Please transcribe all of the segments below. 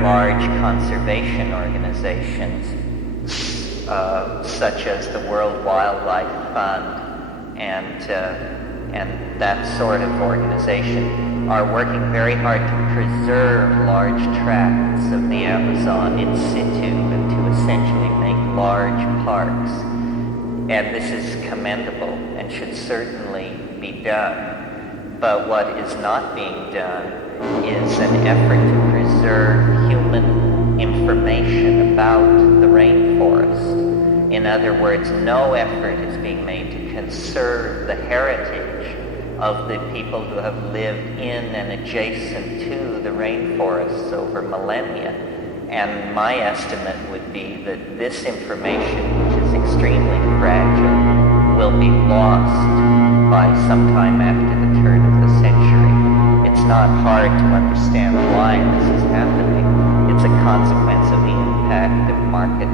large conservation organizations, such as the World Wildlife Fund and that sort of organization, are working very hard to preserve large tracts of the Amazon in situ and to essentially make large parks. And this is commendable and should certainly be done. But what is not being done is an effort to preserve human information about the rainforest. In other words, no effort is being made to conserve the heritage of the people who have lived in and adjacent to the rainforests over millennia. And my estimate would be that this information, which is extremely fragile, will be lost by sometime after the turn of the century. It's not hard to understand why this is happening. It's a consequence of the impact of market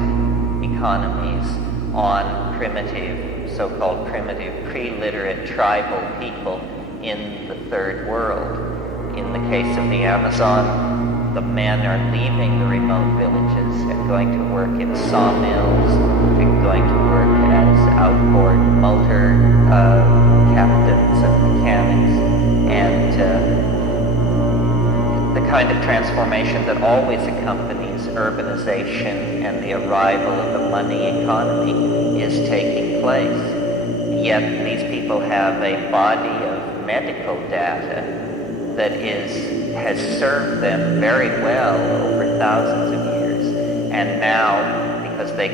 economies on primitive, so-called primitive, pre-literate tribal people in the third world. In the case of the Amazon, the men are leaving the remote villages and going to work in sawmills and going to work as outboard motor captains and mechanics, and the kind of transformation that always accompanies urbanization and the arrival of the money economy is taking place. Yet these people have a body of medical data that has served them very well over thousands of years, and now, because they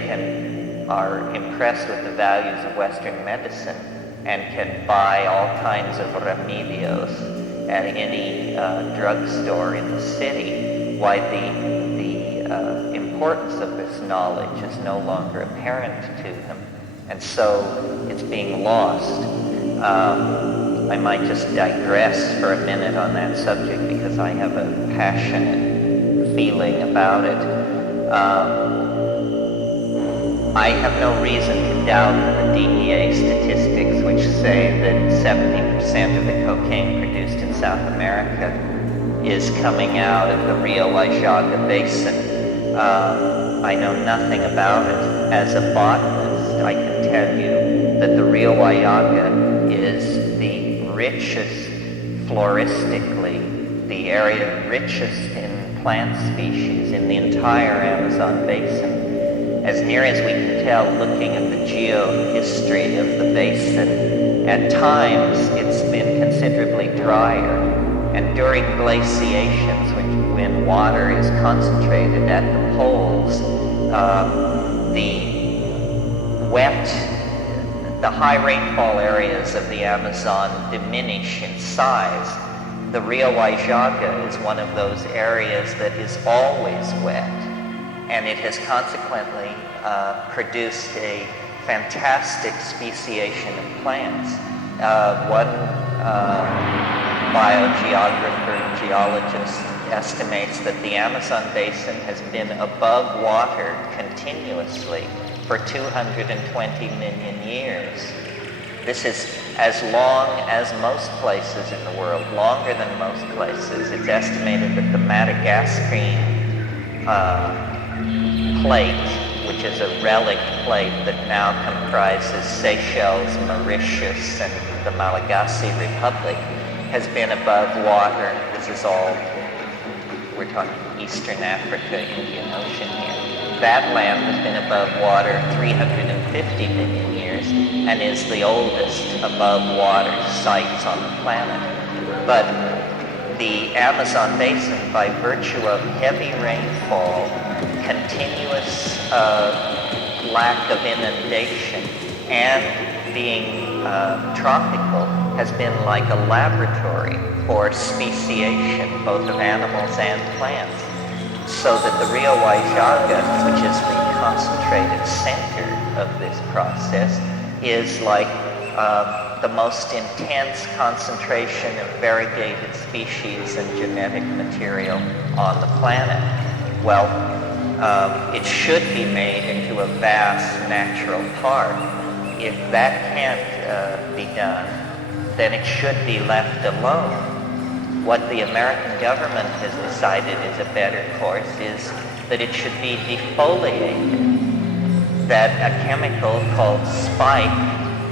are impressed with the values of Western medicine and can buy all kinds of remedios at any drugstore in the city, why the importance of this knowledge is no longer apparent to them, and so it's being lost. I might just digress for a minute on that subject because I have a passionate feeling about it. I have no reason to doubt the DEA statistics which say that 70% of the cocaine produced in South America is coming out of the Rio Wajaga Basin. I know nothing about it. As a botanist, I can tell you that the Rio Wajaga is the richest, floristically, the area richest in plant species in the entire Amazon basin. As near as we can tell, looking at the geohistory of the basin, at times it's been considerably drier, and during glaciations, when water is concentrated at the poles, the high rainfall areas of the Amazon diminish in size. The Rio Wajaga is one of those areas that is always wet, and it has consequently produced a fantastic speciation of plants. One biogeographer and geologist estimates that the Amazon basin has been above water continuously for 220 million years. This is as long as most places in the world, longer than most places. It's estimated that the Madagascar plate, which is a relic plate that now comprises Seychelles, Mauritius, and the Malagasy Republic, has been above water. This is all, we're talking Eastern Africa, Indian Ocean here. That land has been above water 350 million years and is the oldest above water sites on the planet. But the Amazon basin, by virtue of heavy rainfall, continuous lack of inundation, and being tropical, has been like a laboratory for speciation, both of animals and plants. So that the Rio Wajaga, which is the concentrated center of this process, is like the most intense concentration of variegated species and genetic material on the planet. Well, it should be made into a vast natural park. If that can't be done, then it should be left alone. What the American government has decided is a better course is that it should be defoliated, that a chemical called spike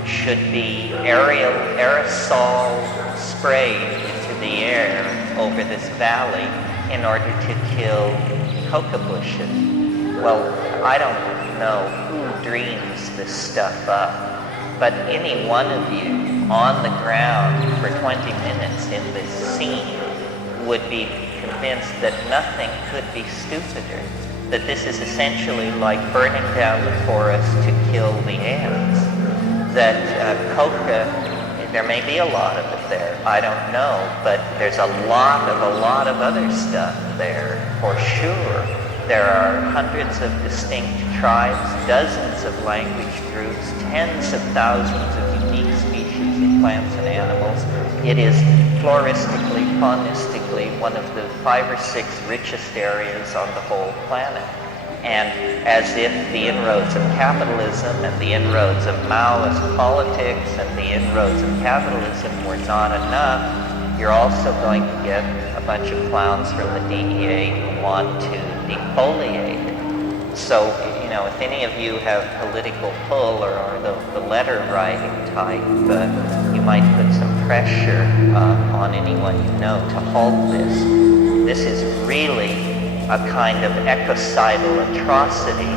should be aerosol sprayed into the air over this valley in order to kill coca bushes. Well, I don't know who dreams this stuff up, but any one of you on the ground for 20 minutes in this scene would be convinced that nothing could be stupider, that this is essentially like burning down the forest to kill the ants, that coca, there may be a lot of it there, I don't know, but there's a lot of other stuff there, for sure. There are hundreds of distinct tribes, dozens of language groups, tens of thousands of unique species of plants and animals. It is floristically, faunistically, one of the 5 or 6 richest areas on the whole planet. And as if the inroads of capitalism and the inroads of Maoist politics and the inroads of capitalism were not enough, you're also going to get a bunch of clowns from the DEA who want to defoliate it. So, you know, if any of you have political pull or are the letter writing type, you might put some pressure on anyone you know to halt this. This is really a kind of ecocidal atrocity,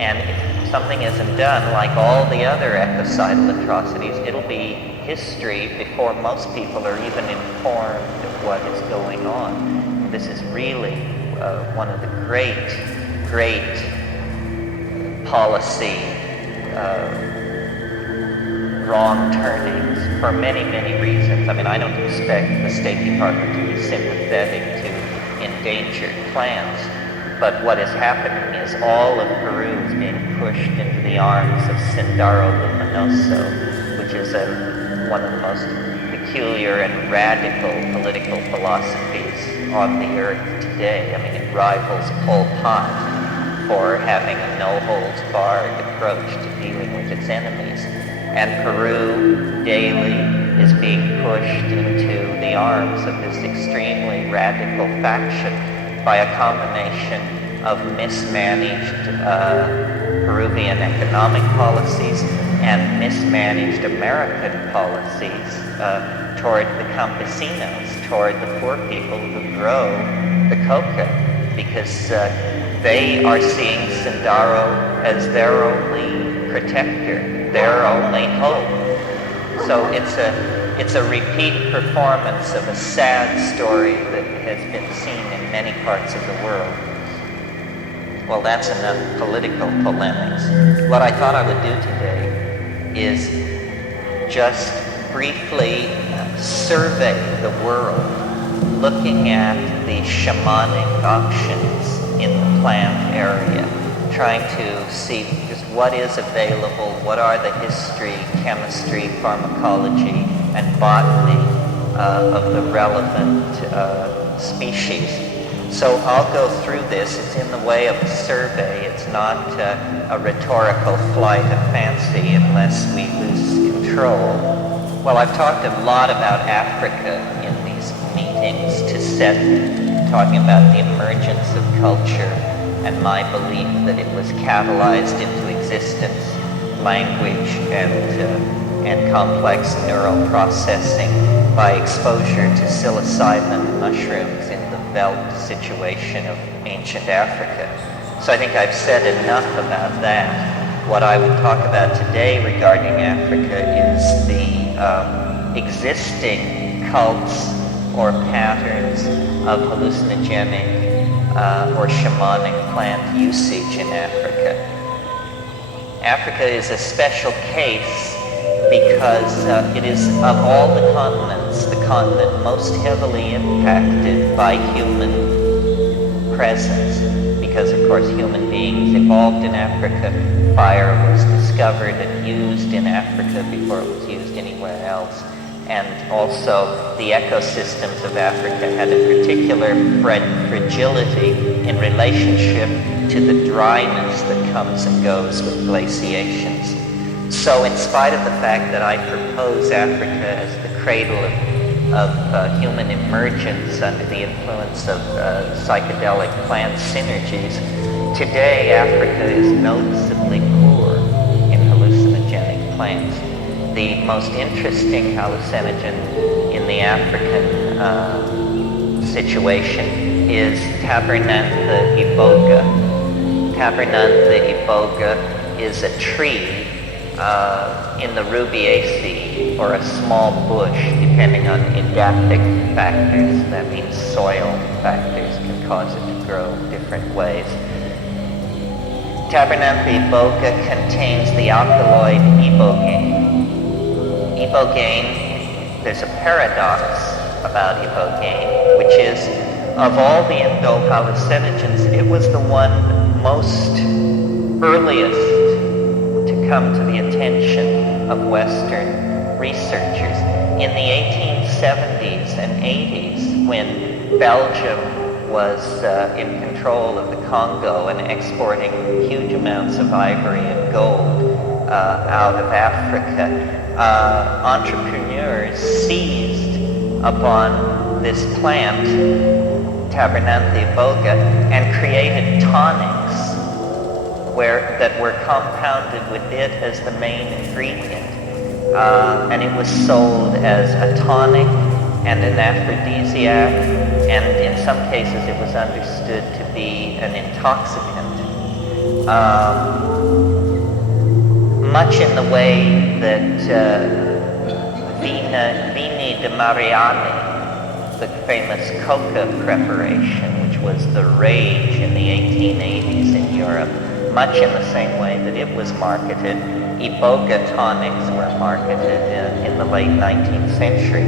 and if something isn't done, like all the other ecocidal atrocities, it'll be history before most people are even informed of what is going on. This is really one of the great policy wrong turnings for many reasons. I mean, I don't expect the State Department to be sympathetic to endangered plants, but what is happening is all of Peru is being pushed into the arms of Sendero Luminoso, which is one of the most peculiar and radical political philosophies on the earth today. I mean, it rivals Pol Pot for having a no-holds-barred approach to dealing with its enemies. And Peru daily is being pushed into the arms of this extremely radical faction by a combination of mismanaged Peruvian economic policies and mismanaged American policies toward the campesinos, toward the poor people who grow the coca, because they are seeing Sendero as their only protector, their only hope. So it's a repeat performance of a sad story that has been seen in many parts of the world. Well, that's enough political polemics. What I thought I would do today is just briefly survey the world, looking at the shamanic options in the plant area, trying to see just what is available, what are the history, chemistry, pharmacology, and botany of the relevant species. So I'll go through this. It's in the way of a survey. It's not a rhetorical flight of fancy unless we lose control. Well, I've talked a lot about Africa in these meetings talking about the emergence of culture and my belief that it was catalyzed into existence, language and complex neural processing by exposure to psilocybin mushrooms in the veldt situation of ancient Africa. So I think I've said enough about that. What I would talk about today regarding Africa is the existing cults or patterns of hallucinogenic or shamanic plant usage in Africa. Africa is a special case because it is, of all the continents, the continent most heavily impacted by human presence, because of course human beings evolved in Africa. Fire was discovered and used in Africa before it was used anywhere else. And also the ecosystems of Africa had a particular fragility in relationship to the dryness that comes and goes with glaciations. So in spite of the fact that I propose Africa as the cradle of human emergence under the influence of psychedelic plant synergies, today Africa is noticeably poor in hallucinogenic plants. The most interesting hallucinogen in the African situation is Tabernantha iboga. Tabernantha iboga is a tree in the Rubiaceae, or a small bush, depending on edaphic factors. That means soil factors can cause it to grow different ways. Tabernantha iboga contains the alkaloid ibogaine. Ibogaine, there's a paradox about ibogaine, which is, of all the indole hallucinogens, it was the one most earliest to come to the attention of Western researchers. In the 1870s and 80s, when Belgium was in control of the Congo and exporting huge amounts of ivory and gold out of Africa, entrepreneurs seized upon this plant, Tabernantha iboga, and created tonics that were compounded with it as the main ingredient. And it was sold as a tonic and an aphrodisiac, and in some cases it was understood to be an intoxicant. Much in the way that Vini de Mariani, the famous coca preparation, which was the rage in the 1880s in Europe, much in the same way that it was marketed, iboga tonics were marketed in the late 19th century.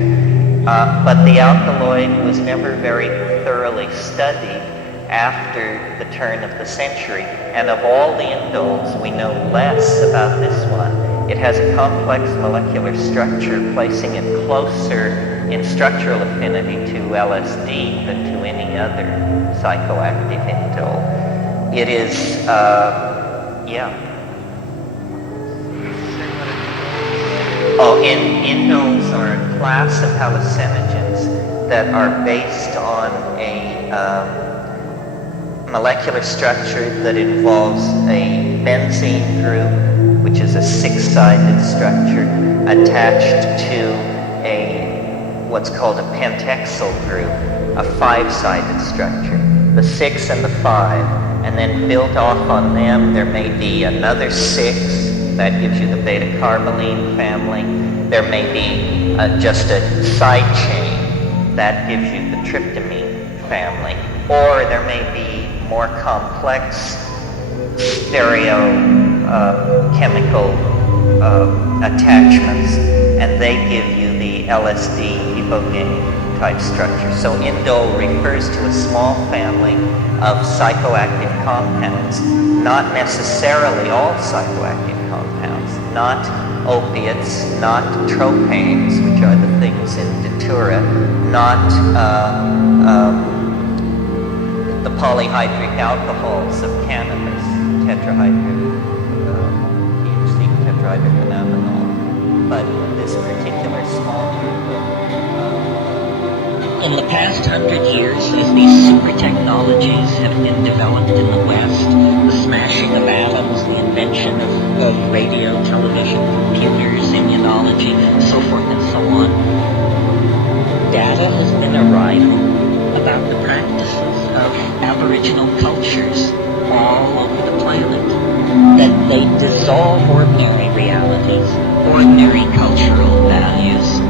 But the alkaloid was never very thoroughly studied after the turn of the century. And of all the indoles, we know less about this one. It has a complex molecular structure, placing it closer in structural affinity to LSD than to any other psychoactive indole. It is, indoles are a class of hallucinogens that are based on a molecular structure that involves a benzene group, which is a six-sided structure, attached to what's called a pentexyl group, a five-sided structure. The 6 and the 5, and then built off on them, there may be another 6, that gives you the beta-carboline family. There may be just a side chain, that gives you the tryptamine family. Or there may be more complex stereochemical attachments, and they give you the LSD ibogaine type structure. So indole refers to a small family of psychoactive compounds, not necessarily all psychoactive compounds, not opiates, not tropanes, which are the things in datura, not the polyhydric alcohols of cannabis, tetrahydrocannabinol, but this particular small group in the past 100 years, as these super technologies have been developed in the West, the smashing of atoms, the invention of radio, television, computers, immunology, so forth and so on, data has been arriving about the practices of Aboriginal cultures all over the planet, that they dissolve ordinary realities, ordinary cultural values,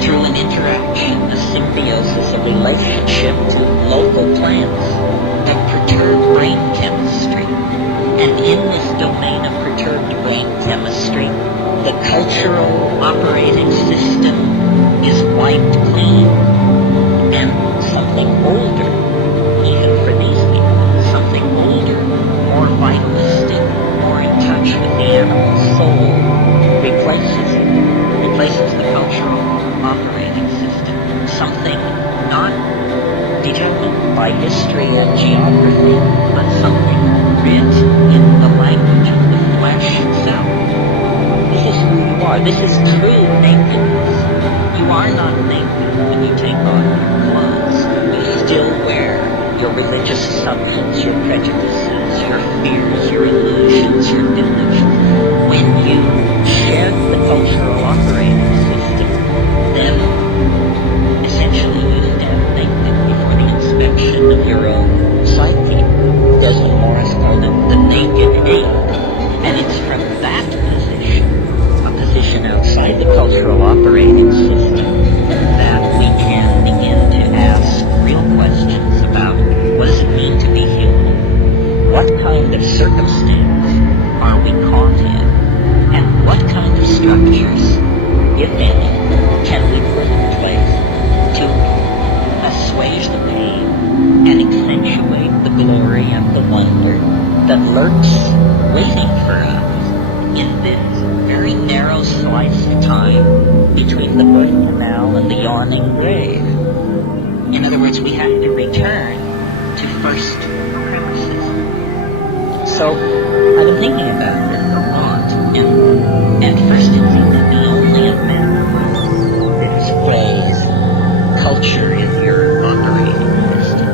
through an interaction, a symbiosis, a relationship to local plants that perturb brain chemistry. And in this domain of perturbed brain chemistry, the cultural operating system is wiped clean. And something older, even for these people, something older, more vitalistic, more in touch with the animal soul, replaces the cultural operating system. Something not determined by history and geography, but something writ in the language of the flesh itself. This is who you are. This is true nakedness. You are not naked. just assumptions, your prejudices, your fears, your illusions, your delusions. When you shed the cultural operating system, then essentially you stand naked before the inspection of your own psyche. Desmond Morris called it the naked ape. And it's from that position, a position outside the cultural operating system, that we can begin to ask real questions about what does it mean to be human? What kind of circumstance are we caught in? And what kind of structures, if any, can we put in place to assuage the pain and accentuate the glory and the wonder that lurks waiting for us in this very narrow slice of time between the birth canal and the yawning grave? In other words, we have to return to first premises. So I've been thinking about this a lot, and at first it seemed to me only a matter this phrase, culture is your operating system.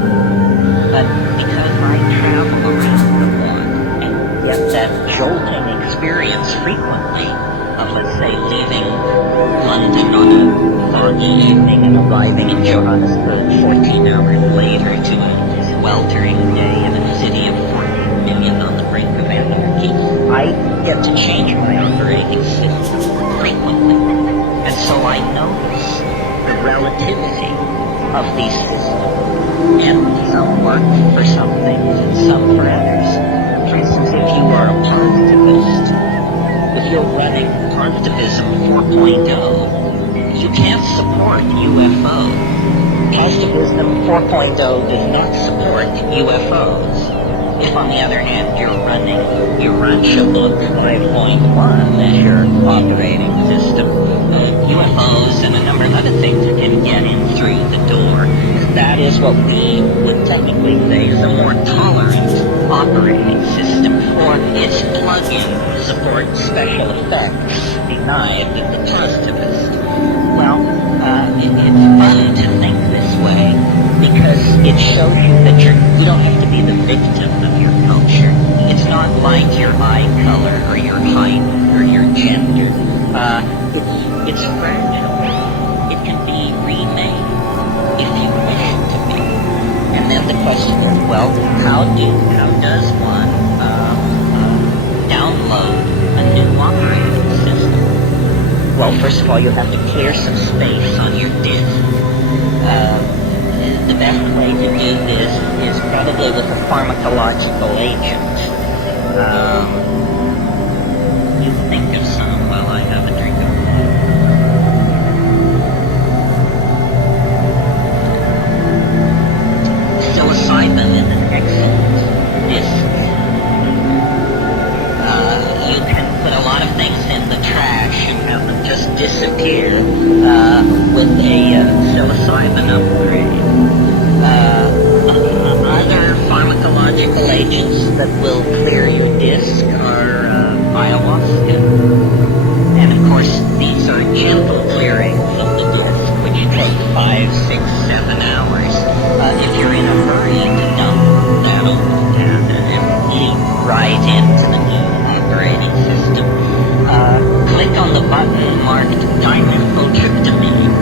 But because I travel around a lot and get that jolting experience frequently of, let's say, leaving London on a foggy evening and arriving in Johannesburg 14 hours later to a sweltering day in a city of 14 million on the brink of anarchy, I get to change my operating system frequently. And so I notice the relativity of these systems. And some work for some things and some for others. For instance, if you are a positivist, if you're running positivism 4.0, you can't support UFO. Positivism 4.0 does not support UFOs. If, on the other hand, you're running your Book 5.1 as your operating system, UFOs and a number of other things can get in through the door. That is what we would technically say is a more tolerant operating system, or its plug-in support special effects denied the positivist. Well, it's fun to think this way because it shows you that you don't have to be the victim of your culture. It's not like your eye color or your height or your gender. It's fragile. It can be remade if you wish it to be. And then the question is, well, how does one download a new operating system? Well, first of all, you have to clear some space on your disk. The best way to do this is probably with a pharmacological agent. You think of some while I have a drink of water. Psilocybin is an excellent disc. You can put a lot of things in the trash and have them just disappear with a psilocybin upgrade. Other pharmacological agents that will clear your disc are ayahuasca. And of course, these are gentle clearings of the disc, which take 5, 6, 7 hours. If you're in a hurry to dump that old tab and leap right into the new operating system, click on the button marked dimethyltryptamine.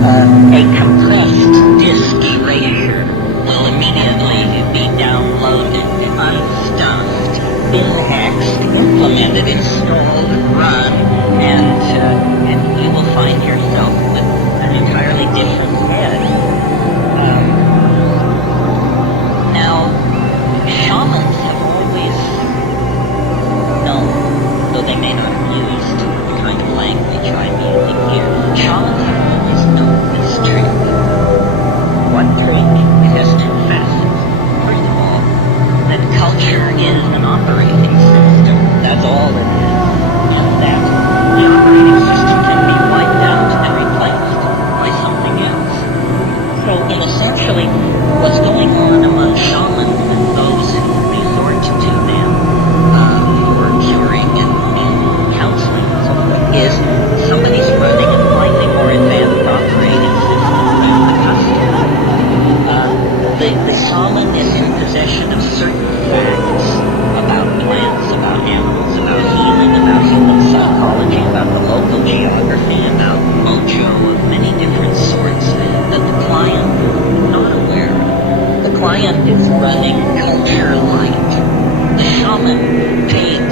A compressed disk erasure will immediately be downloaded, unstuffed, bin-hexed, implemented, installed, run, and you will find yourself with an entirely different head. Now, shamans have always known, though they may not have used the kind of language I'm using here, shamans have always known this trick. What trick? It has two facets. First of all, that culture is an operating system. That's all it is. And that the operating system can be wiped out and replaced by something else. So, essentially, what's going on among shamans and those who resort to them for curing and counseling and so forth is somebody's running a slightly more advanced operating system than the customer. The shaman is in important facts about plants, about animals, about healing, about human psychology, about the local geography, about mojo of many different sorts that the client is not aware of. The client is running culture light. The shaman paid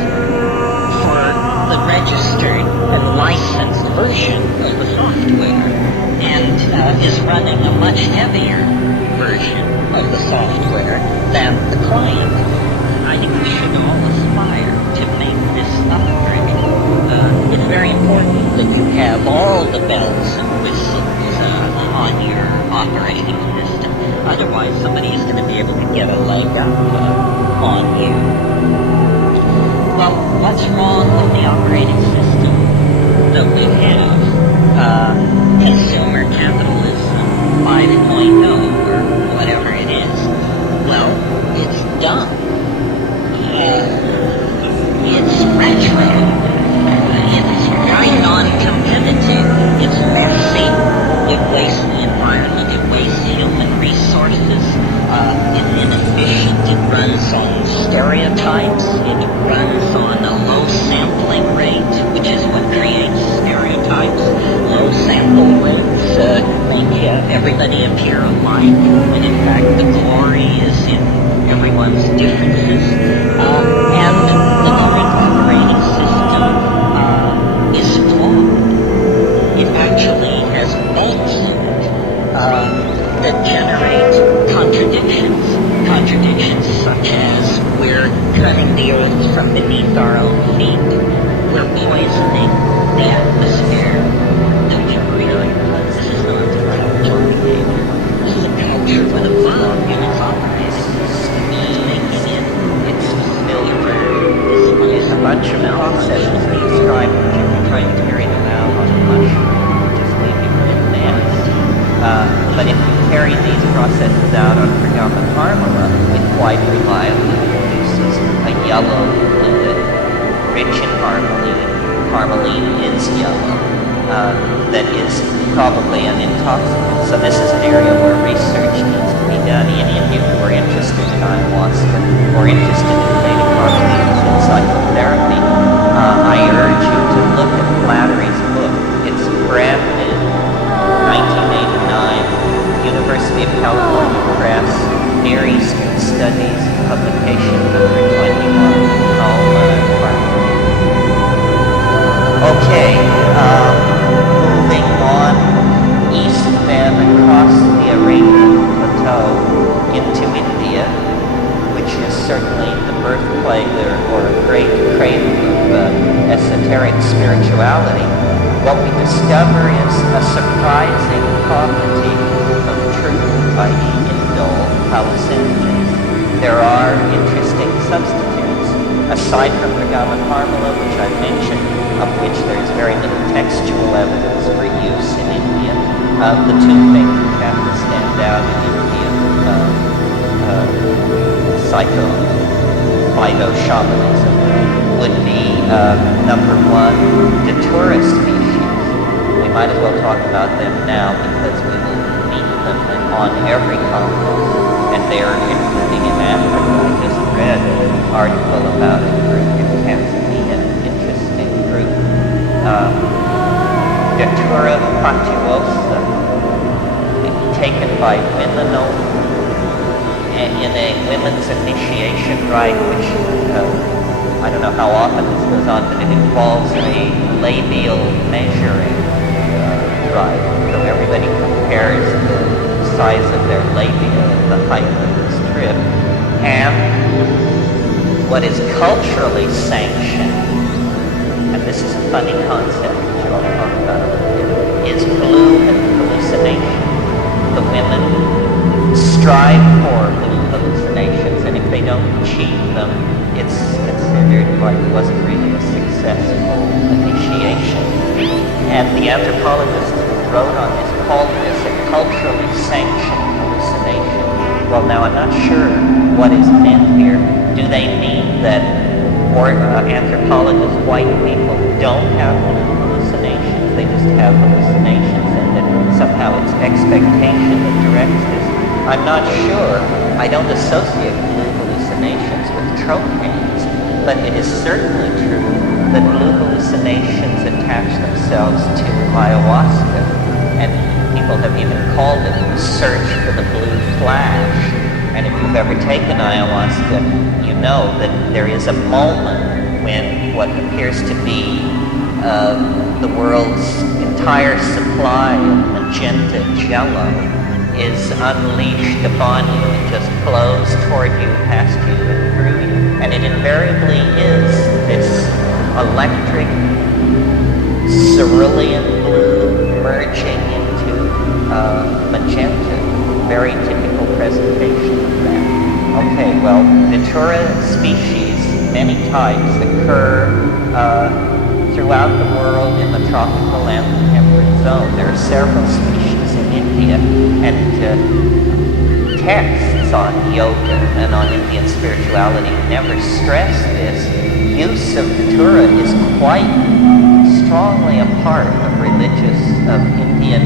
for the registered and licensed version of the software and is running a much heavier version of the software than the client. I think we should all aspire to make this upgrade. It's very important that you have all the bells and whistles on your operating system. Otherwise, somebody is going to be able to get a leg up on you. Well, what's wrong with the operating system that we have? Consumer capitalism 5.0 or whatever it is. Well, it's dumb. It's retro. It's right non-competitive. It's messy. It wastes the environment. It wastes human resources. It's inefficient. It runs on stereotypes. It runs on a low sampling rate, which is what creates stereotypes. Low sample rates make everybody appear alike, when in fact the glory is in everyone's differences. And the current operating system is flawed. It actually has faults in it that generate contradictions. Contradictions such as we're cutting the earth from beneath our own feet. We're poisoning the atmosphere. Don't you realize this is not cultural behavior? This is a culture with a bug in its operating system. It's making it filter. It's a bunch of processes we describe, but if you try to carry them out on a mushroom, just leave you with a mess. But if you carry these processes out on Pergamon Harmala, it quite reliably produces a yellow fluid, rich in harmaline. Harmaline is yellow. That is probably an intoxicant. So this is an area where research needs to be done. Any of you who are interested in ayahuasca or interested in native harmonies and psychotherapy, I urge you to look at Flattery's book. It's brand new, 1989, University of California Press, Near Eastern Studies, publication number 21, Okay, moving on east then across the Arabian Plateau into India, which is certainly the birthplace or a great cradle of esoteric spirituality. What we discover is a surprising poverty of truth, i.e. indole hallucinogens. There are interesting substitutes, aside from Pergamon Harmala, which I mentioned, of which there is very little textual evidence for use in India. The two things which have to stand out in Indian phyto-shamanism would be, number one, datura species. We might as well talk about them now because we will meet them on every conference, and they are including in Africa. I just read an article about a group in Tanzania, interesting group. Datura fatuosa, taken by women in a women's initiation rite, which I don't know how often this goes on, but it involves a labial measuring rite. So everybody compares the size of their labia at the height of this trip. And what is culturally sanctioned, and this is a funny concept which I'll talk about a little bit, is blue hallucination. The women strive for blue hallucinations, and if they don't achieve them, it's considered like it wasn't really a successful initiation. And the anthropologist who wrote on this called this a culturally sanctioned hallucination. Well, now I'm not sure what is meant here. Do they mean that anthropologists, white people, don't have hallucinations? They just have hallucinations, and that somehow it's expectation that directs this? I'm not sure. I don't associate blue hallucination with tropanes, but it is certainly true that blue hallucinations attach themselves to ayahuasca, and people have even called it the search for the blue flash. And if you've ever taken ayahuasca, you know that there is a moment when what appears to be the world's entire supply of magenta jello is unleashed upon you and just flows toward you, past you, and through you. And it invariably is this electric cerulean blue merging into magenta. Very typical presentation of that. Okay, well, Datura species, many types, occur throughout the world in the tropical and the temperate zone. There are several species in India, and texts on yoga and on Indian spirituality never stress this. Use of Datura is quite strongly a part of Indian,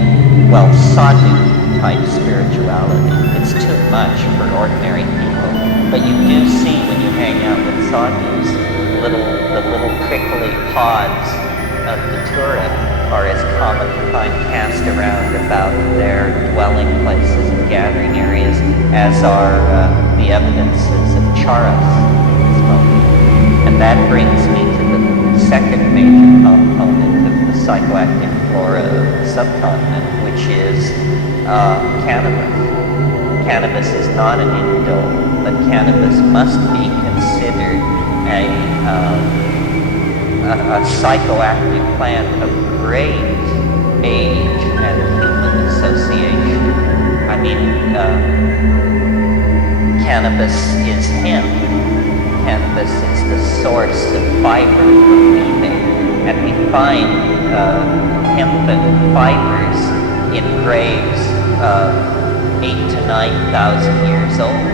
sadhu type spirituality. It's too much for ordinary people. But you do see when you hang out with sadhus, the little prickly pods of Datura are as common to find cast around about their dwelling places and gathering areas as are the evidences of charas smoking. And that brings me to the second major component of the psychoactive flora of the subcontinent, which is cannabis. Cannabis is not an indole, but cannabis must be considered a psychoactive plant of great age and human association. I mean, cannabis is hemp. Cannabis is the source of fiber for weaving, and we find hempen fibers in graves 8,000 to 9,000 years old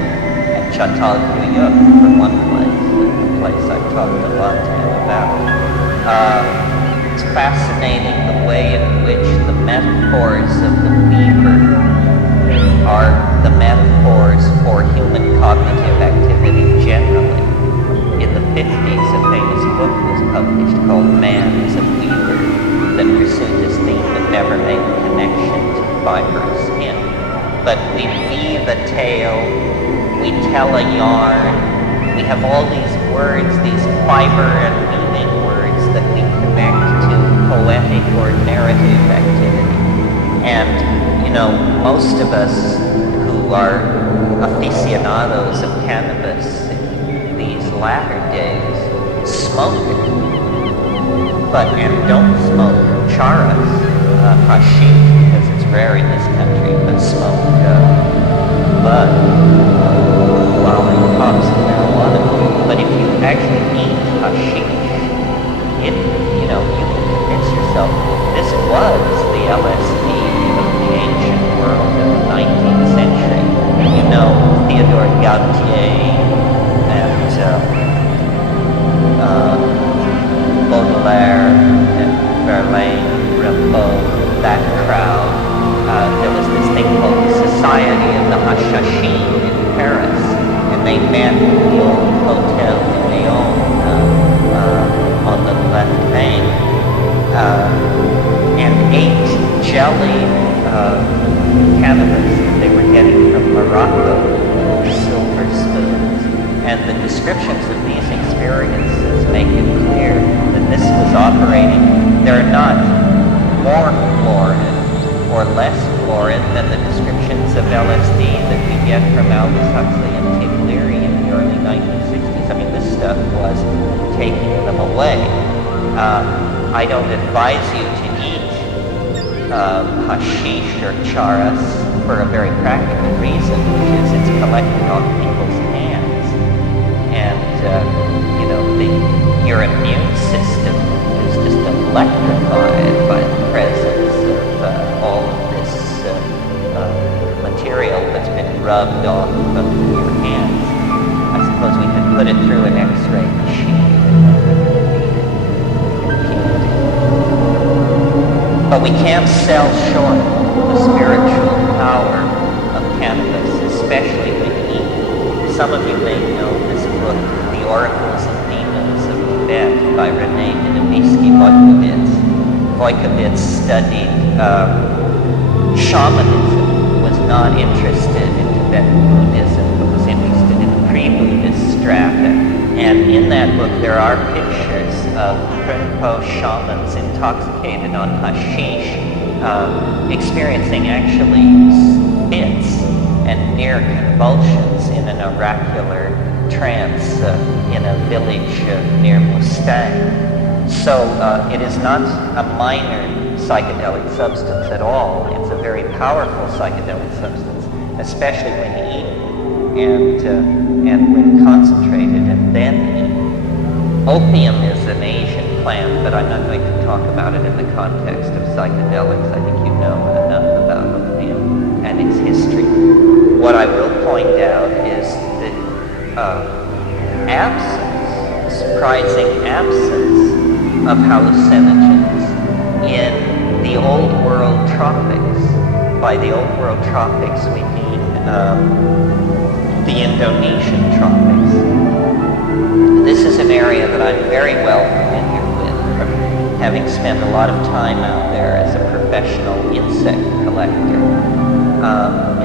at Chatal Guyuk, for one place, the place I've talked a lot to him about. It's fascinating the way in which the metaphors of the weaver are the metaphors for human cognitive activity generally. In the 50s, a famous book was published called Man is a Weaver that pursued this theme but never made a connection to fibrous hemp. But we weave a tale, we tell a yarn, we have all these words, these fiber and meaning words that we connect to poetic or narrative activity. And, most of us who are aficionados of cannabis in these latter days smoke it, and don't smoke charas, hashish, because it's rare in this country, but smoke bud, lollipops, and marijuana. But if you actually eat hashish, you can convince yourself this was the LSD of the ancient world in the 19th century. Theodore Gautier and Baudelaire and Verlaine, Rimbaud, that crowd. There was this thing called the Society of the Hashashin in Paris, and they met in the old Hotel de Leon on the left bank and ate jelly cannabis that they were getting from Morocco with silver spoons. And the descriptions of these experiences make it clear that this was operating. They're not more florid or less florid than the descriptions of LSD that we get from Aldous Huxley and Tim Leary in the early 1960s. I mean, this stuff was taking them away. I don't advise you to eat hashish or charas for a very practical reason, which is it's collected on people's hands. And, your immune system is just electrified by the presence of all of this material that's been rubbed off of your hands. I suppose we could put it through an X-ray machine and but we can't sell short the spiritual power of cannabis, especially when eaten. Some of you may know this book Stoikovitz studied shamanism, was not interested in Tibetan Buddhism, but was interested in the pre-Buddhist strata. And in that book there are pictures of Krunpo shamans intoxicated on hashish, experiencing actually fits and near convulsions in an oracular trance in a village near Mustang. So it is not a minor psychedelic substance at all. It's a very powerful psychedelic substance, especially when eaten and when concentrated and then eaten. Opium is an Asian plant, but I'm not going to talk about it in the context of psychedelics. I think you know enough about opium and its history. What I will point out is the surprising absence of hallucinogens in the old world tropics. By the old world tropics we mean the Indonesian tropics. This is an area that I'm very well familiar with from having spent a lot of time out there as a professional insect collector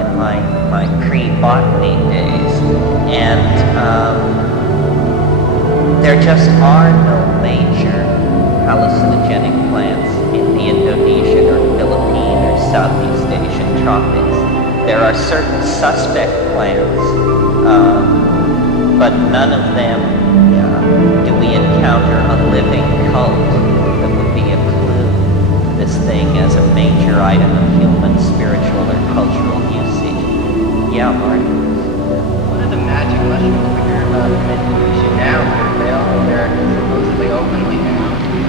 in my pre-botany days. And there just are no major hallucinogenic plants in the Indonesian or Philippine or Southeast Asian tropics. There are certain suspect plants, but none of them do we encounter a living cult that would be a clue to this thing as a major item of human, spiritual, or cultural usage. Yeah, Marty? What are the magic mushrooms we hear about in Indonesia now? They're available there supposedly openly now.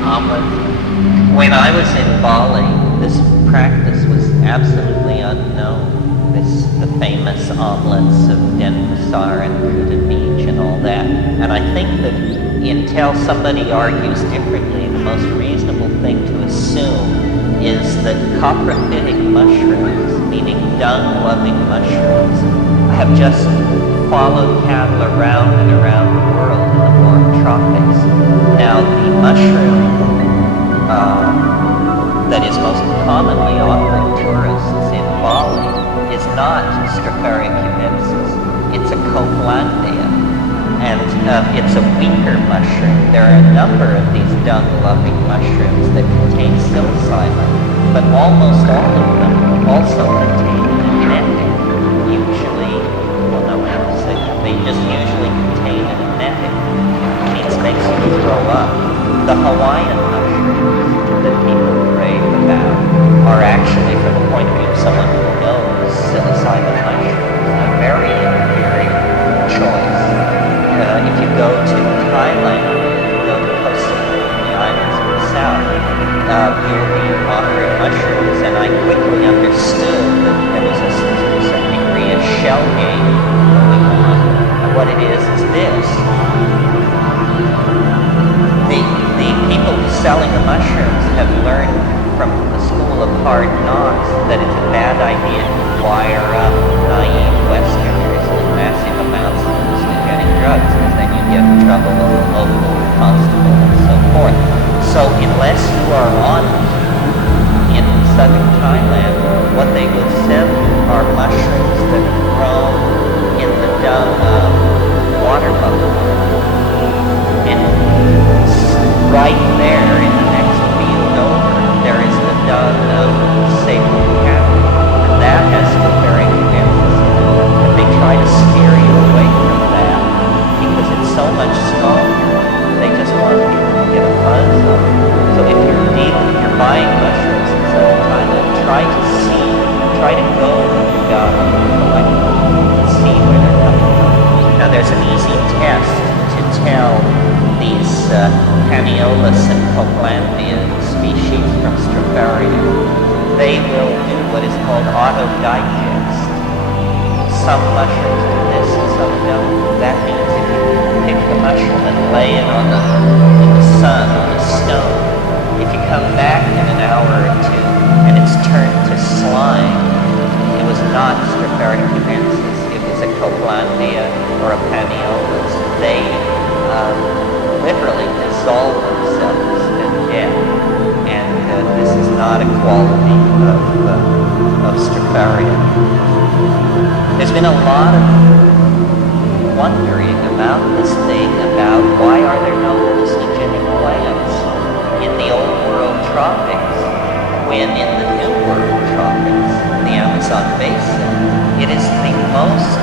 Omelets. When I was in Bali, this practice was absolutely unknown. The famous omelets of Denpasar and Kuta Beach and all that. And I think that until somebody argues differently, the most reasonable thing to assume is that coprophytic mushrooms, meaning dung-loving mushrooms, have just followed cattle around and around the world in the warm tropics. Now, the mushroom that is most commonly offered tourists in Bali is not Stropharia cubensis, it's a Copelandia, and it's a weaker mushroom. There are a number of these dung-loving mushrooms that contain psilocybin, but almost all of them also contain an emetic. Usually, well, no one else, they just usually contain an emetic. It means makes you throw up. The Hawaiian mushrooms that people rave about are actually, from the point of view of someone who knows psilocybin mushrooms, a very inferior choice. If you go to Thailand, if you go to Koh Samui, the islands in the south, you will be offered mushrooms, and I quickly understood that there was a certain degree of shell game going on. And what it is this. The people selling the mushrooms have learned from the school of hard knocks that it's a bad idea to wire up naive Westerners with massive amounts of hallucinogenic drugs, because then you get in trouble with the local constable and so forth. So unless you are honest, in southern Thailand, what they would sell are mushrooms that have grown in the dung of water buffalo. And right there in the next field over, there is the dung of sacred cattle, and that has Stropharia cubensis in it. But they try to steer you away from that because it's so much stronger. They just want people to get a buzz on it. So if you're buying mushrooms in southern Thailand, try to go with the guide and see where they're coming from. Now there's an easy test to tell these Paniolus and Copelandia species from Stropharia. They will do what is called auto-digest. Some mushrooms do this and some don't. That means if you pick the mushroom and lay it in the sun on a stone, if you come back in an hour or two and it's turned to slime, it was not Stropharia cubensis, it was a Copelandia or a Paniolus. They literally dissolve themselves to death, and this is not a quality of Stropharia. There's been a lot of wondering about this thing, about why are there no hallucinogenic plants in the old world tropics, when in the new world tropics, the Amazon basin, it is the most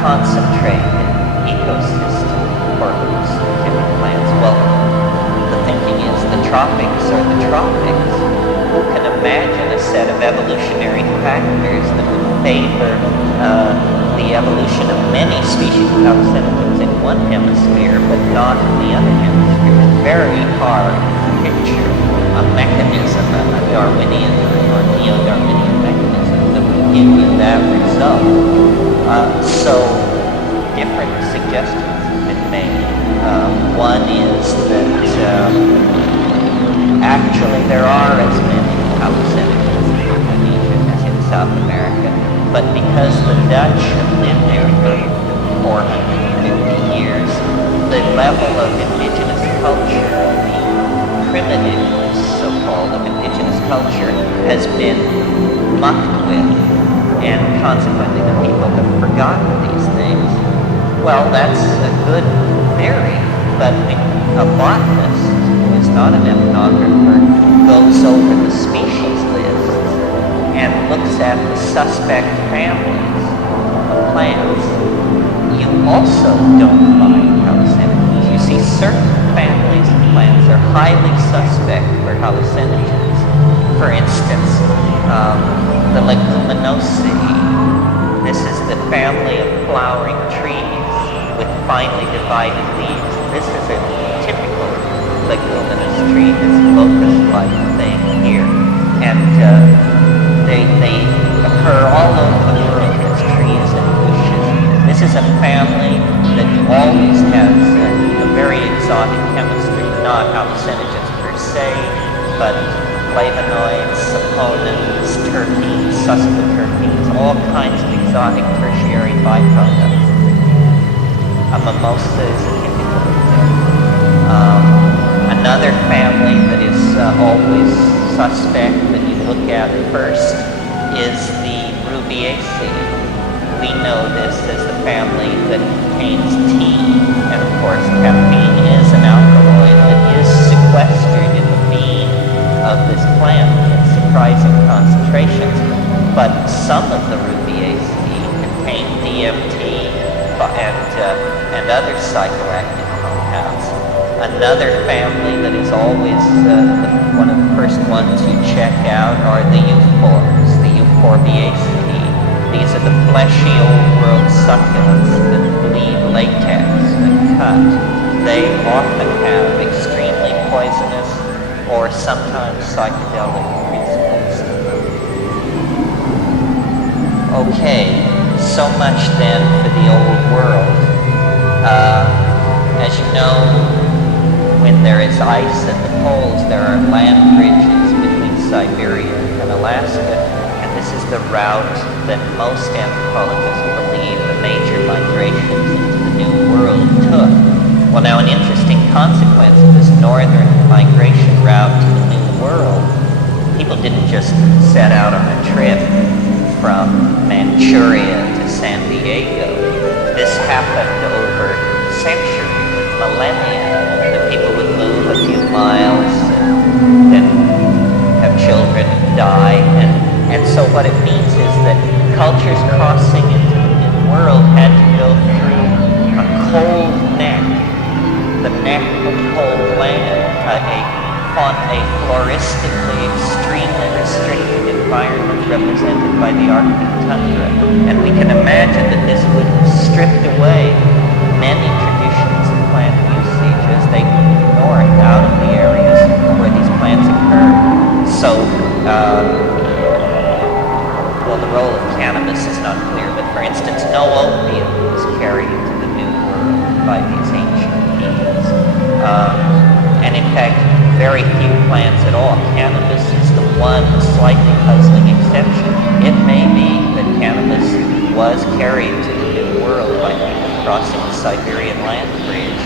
concentrated ecosystem for hallucinogenic plants. Well, the thinking is the tropics are the tropics. Who can imagine a set of evolutionary factors that would favor the evolution of many species of hallucinogens in one hemisphere, but not in the other hemisphere? It's very hard to picture a mechanism, a Darwinian or neo-Darwinian mechanism that would give you that result. So different suggestions have been made. One is that actually there are as many hallucinogens in Indonesia as in South America, but because the Dutch have lived there for 450 years, the level of indigenous culture, the primitiveness, so-called, of indigenous culture has been mucked with, and consequently the people have forgotten these things. Well, that's a good theory, but a botanist who is not an ethnographer goes over the species list and looks at the suspect families of plants. You also don't find hallucinogens. You see certain families of plants are highly suspect for hallucinogens. For instance, the Leguminosae. This is the family of flowering trees with finely divided leaves. This is a typical leguminous tree, this locust-like thing here. And they occur all over the world as trees and bushes. This is a family that always has a very exotic chemistry, not hallucinogens per se, but flavonoids, saponins, terpenes, suscoterpenes, all kinds of exotic tertiary byproducts. A mimosa is a typical example. Another family that is always suspect that you look at first is the Rubiaceae. We know this as the family that contains tea, and of course caffeine is an alkaloid that is sequestered in the bean of this plant in surprising concentrations. But some of the Rubiaceae contain DMT and other psychoactive compounds. Another family that is always one of the first ones you check out are the Euphorbs, the Euphorbiaceae. These are the fleshy old world succulents that bleed latex and cut. They often have extremely poisonous or sometimes psychedelic principles. Okay, so much then for the old world. As you know, when there is ice at the poles, there are land bridges between Siberia and Alaska, and this is the route that most anthropologists believe the major migrations into the New World took. Well, now an interesting consequence of this northern migration route to the New World, people didn't just set out on a trip from Manchuria to San Diego. This happened over centuries, millennia. The people would move a few miles and then have children die. And so what it means is that cultures crossing into the New World had to go through a cold neck, the neck of cold land, a floristically extremely restricted environment represented by the Arctic tundra. And we can imagine that this would have stripped away many traditions of plant usage as they moved north out of the areas where these plants occur. So, well, the role of cannabis is not clear, but for instance, no opium was carried into the New World by these ancient peoples. And in fact, very few plants at all. Cannabis is the one slightly puzzling exception. It may be that cannabis was carried to the New World by people crossing the Siberian land bridge,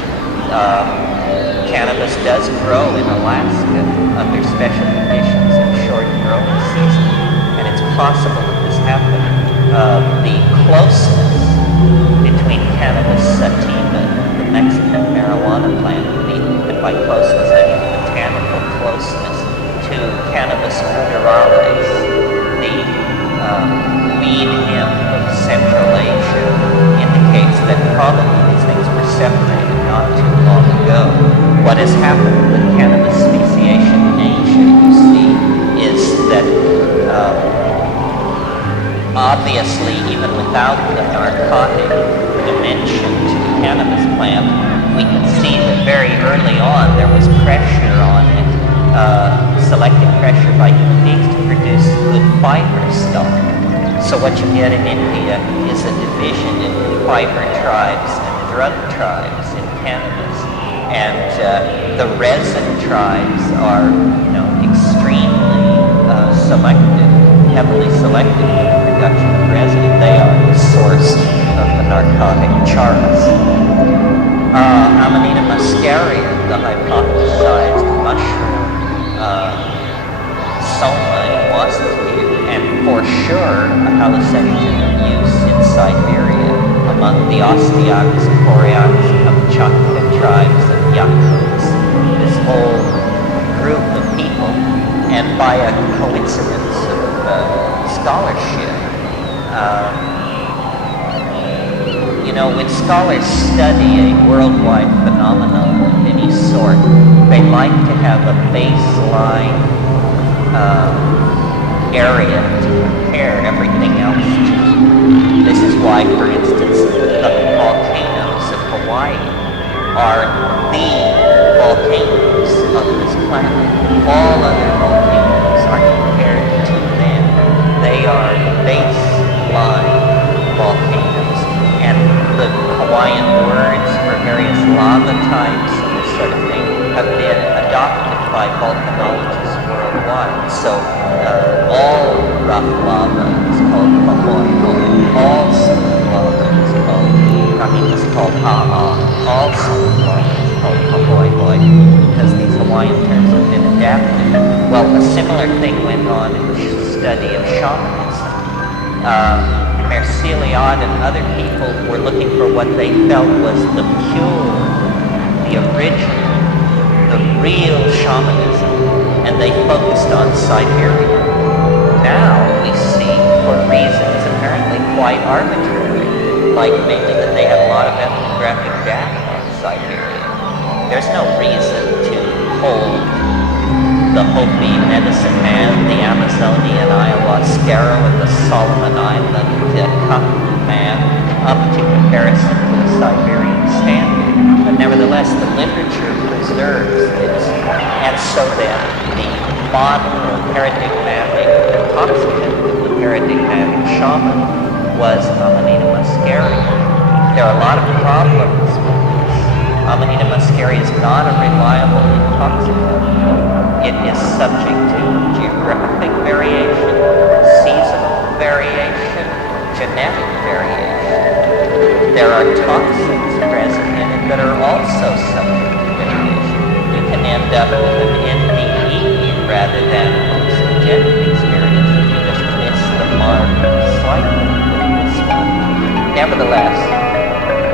Cannabis does grow in Alaska under special conditions in short growing season, and it's possible that this happened. The closeness between cannabis sativa, the Mexican marijuana plant, and by closeness I mean the botanical closeness to Cannabis ruderalis, the weed hemp of Central Asia, indicates that probably these things were separated not too long ago. What has happened with cannabis speciation in Asia, you see, is that obviously, even without the narcotic dimension to the cannabis plant, we can see that very early on there was pressure on it, selective pressure by human beings to produce good fiber stock. So what you get in India is a division into fiber tribes and drug tribes in cannabis. And the resin tribes are, extremely selective, heavily selective for the production of resin. They are the source of the narcotic charts. Amanita muscaria, the hypothesized mushroom, soma in Wasatine, and for sure a hallucinogen of use in Siberia among the Ostyaks, Koryaks, Kamchatka tribes, and Yakuts, this whole group of people, and by a coincidence of scholarship, when scholars study a worldwide phenomenon of any sort, they like to have a baseline area to compare everything else to. This is why, for instance, the volcanoes of Hawaii are the volcanoes of this planet. All other volcanoes are compared to them. They are baseline volcanoes. And the Hawaiian words for various lava types and this sort of thing have been adopted by volcanologists worldwide. So all rough lava is called Hawaii. All smooth lava is called Ha'a. All smooth lava is called Hawaii, because these Hawaiian terms have been adapted. Well, a similar thing went on in the study of shamanism. Merceliad and other people were looking for what they felt was the pure, the original, the real shamanism, and they focused on Siberia. Now we see, for reasons apparently quite arbitrary, like mainly that they have a lot of ethnographic data on Siberia. There's no reason to hold the Hopi medicine man, the Amazonian ayahuasquero, and the Solomon Island Kaku man up to comparison to the Siberian standard. But nevertheless, the literature preserves this. And so then, the model or paradigmatic intoxicant of the paradigmatic shaman was Amanita muscaria. There are a lot of problems with this. Amanita muscaria is not a reliable intoxicant. It is subject to geographic variation, seasonal variation, genetic variation. There are toxins present in it that are also subject to variation. You can end up with an NDE rather than a hallucinogenic experience if you just miss the mark slightly with this one. Nevertheless,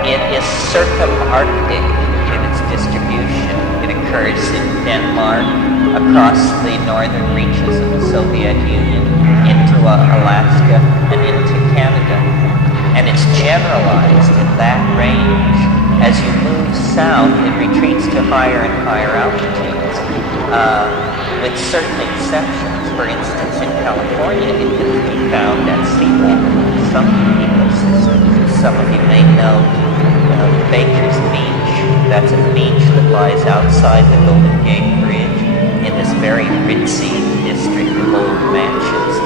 it is circumarctic in its distribution. It occurs in Denmark, across the northern reaches of the Soviet Union, into Alaska, and into Canada. And it's generalized in that range. As you move south, it retreats to higher and higher altitudes, with certain exceptions. For instance, in California, it can be found at sea level in some ecosystems. Some of you may know Baker's Beach. That's a beach that lies outside the Golden Gate Bridge in this very ritzy district of old mansions.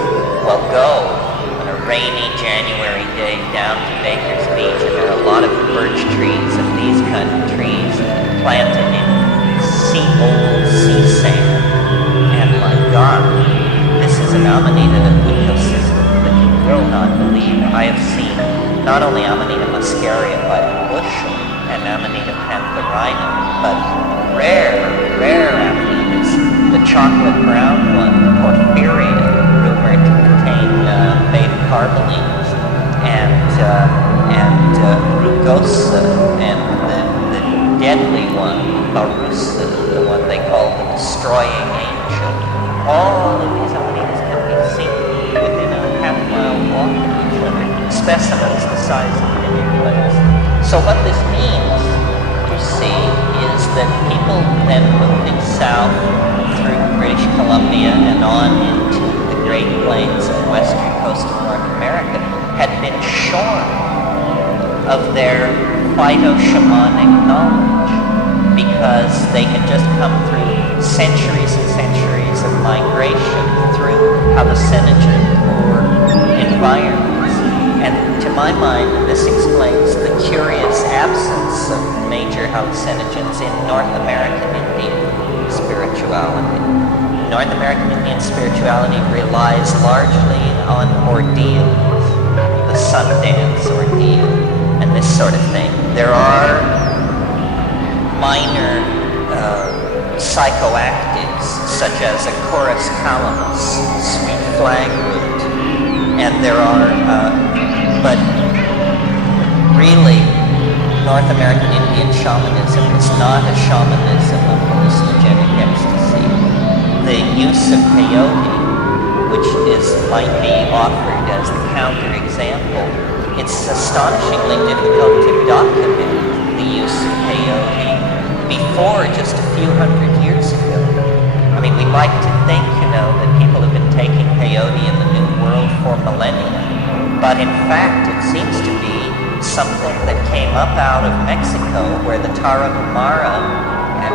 Well, go on a rainy January day down to Baker's Beach, and there are a lot of birch trees and these kind of trees planted in old sea sand. And my God, this is an Amanita ecosystem that you will not believe. I have seen not only Amanita muscaria by the bushel and Amanita pantherina, holy one, Barusa, the one they call the destroying angel. All of these entities can be seen within a half-mile walk of each other, specimens the size of pinheads. So what this means, you see, is that people then moving south through British Columbia and on into the Great Plains and western coast of North America had been shorn of their phyto-shamanic knowledge because they had just come through centuries and centuries of migration through hallucinogen poor environments. And to my mind, this explains the curious absence of major hallucinogens in North American Indian spirituality. North American Indian spirituality relies largely on ordeals, the Sundance ordeal, and this sort of thing. There are minor psychoactives, such as a chorus calamus, sweet flagroot, and there are, but really, North American Indian shamanism is not a shamanism of hallucinogenic ecstasy. The use of peyote, which might be offered as the counter-example, it's astonishingly difficult to document the use of peyote before just a few hundred years ago. I mean, we like to think, that people have been taking peyote in the New World for millennia, but in fact, it seems to be something that came up out of Mexico, where the Tarahumara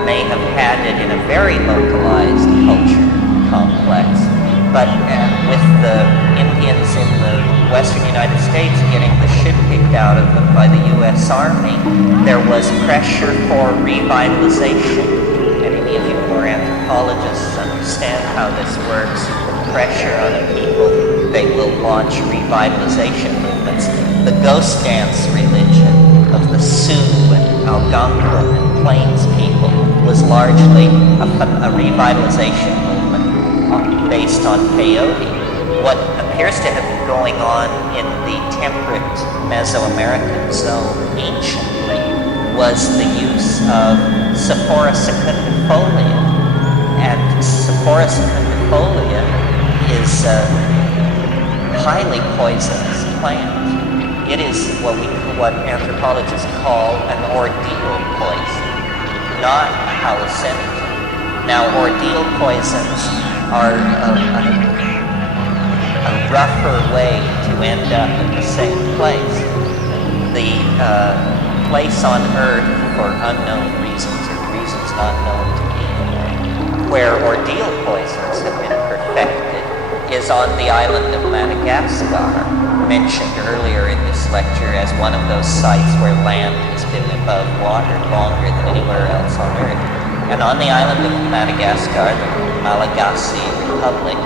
may have had it in a very localized culture complex. But with the Indians in the western United States getting the shit kicked out of them by the U.S. Army, there was pressure for revitalization. And any of you who are anthropologists understand how this works. You put pressure on a people, they will launch revitalization movements. The ghost dance religion of the Sioux and Algonquin and Plains people was largely a revitalization movement based on peyote. What appears to have been going on in the temperate Mesoamerican zone anciently was the use of Sephora secundifolia. And Sephora secundifolia is a highly poisonous plant. It is what anthropologists call an ordeal poison, not a hallucinogen. Now, ordeal poisons are a rougher way to end up in the same place. The place on Earth, for unknown reasons or reasons not known to me, where ordeal poisons have been perfected is on the island of Madagascar, mentioned earlier in this lecture as one of those sites where land has been above water longer than anywhere else on Earth. And on the island of Madagascar, the Malagasy Republic,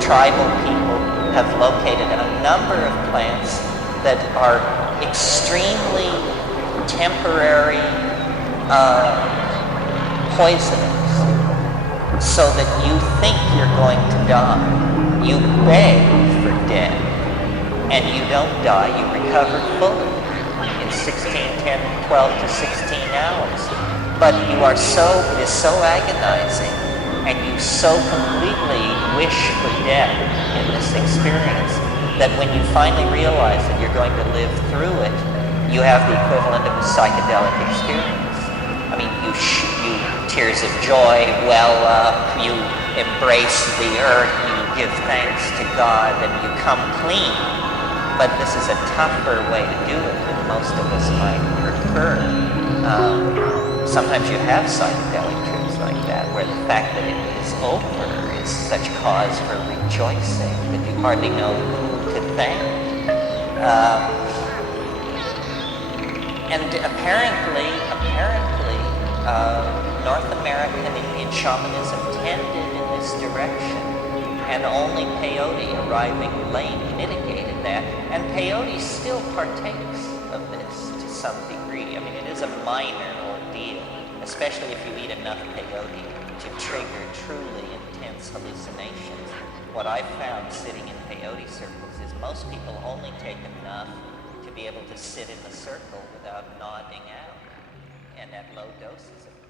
tribal people have located a number of plants that are extremely temporary poisonous, so that you think you're going to die. You beg for death, and you don't die. You recover fully in 12 to 16 hours. But it is so agonizing, and you so completely wish for death in this experience that when you finally realize that you're going to live through it, you have the equivalent of a psychedelic experience. I mean, you tears of joy well up, you embrace the earth, you give thanks to God, and you come clean. But this is a tougher way to do it than most of us might prefer. Sometimes you have psychedelic trips like that, where the fact that it is over is such cause for rejoicing that you hardly know who to thank. And apparently, North American Indian shamanism tended in this direction, and only peyote arriving late mitigated that, and peyote still partakes of this to some degree. I mean, it is a minor ordeal, especially if you eat enough peyote to trigger truly intense hallucinations. What I've found sitting in peyote circles is most people only take enough to be able to sit in the circle without nodding out. and at low doses, of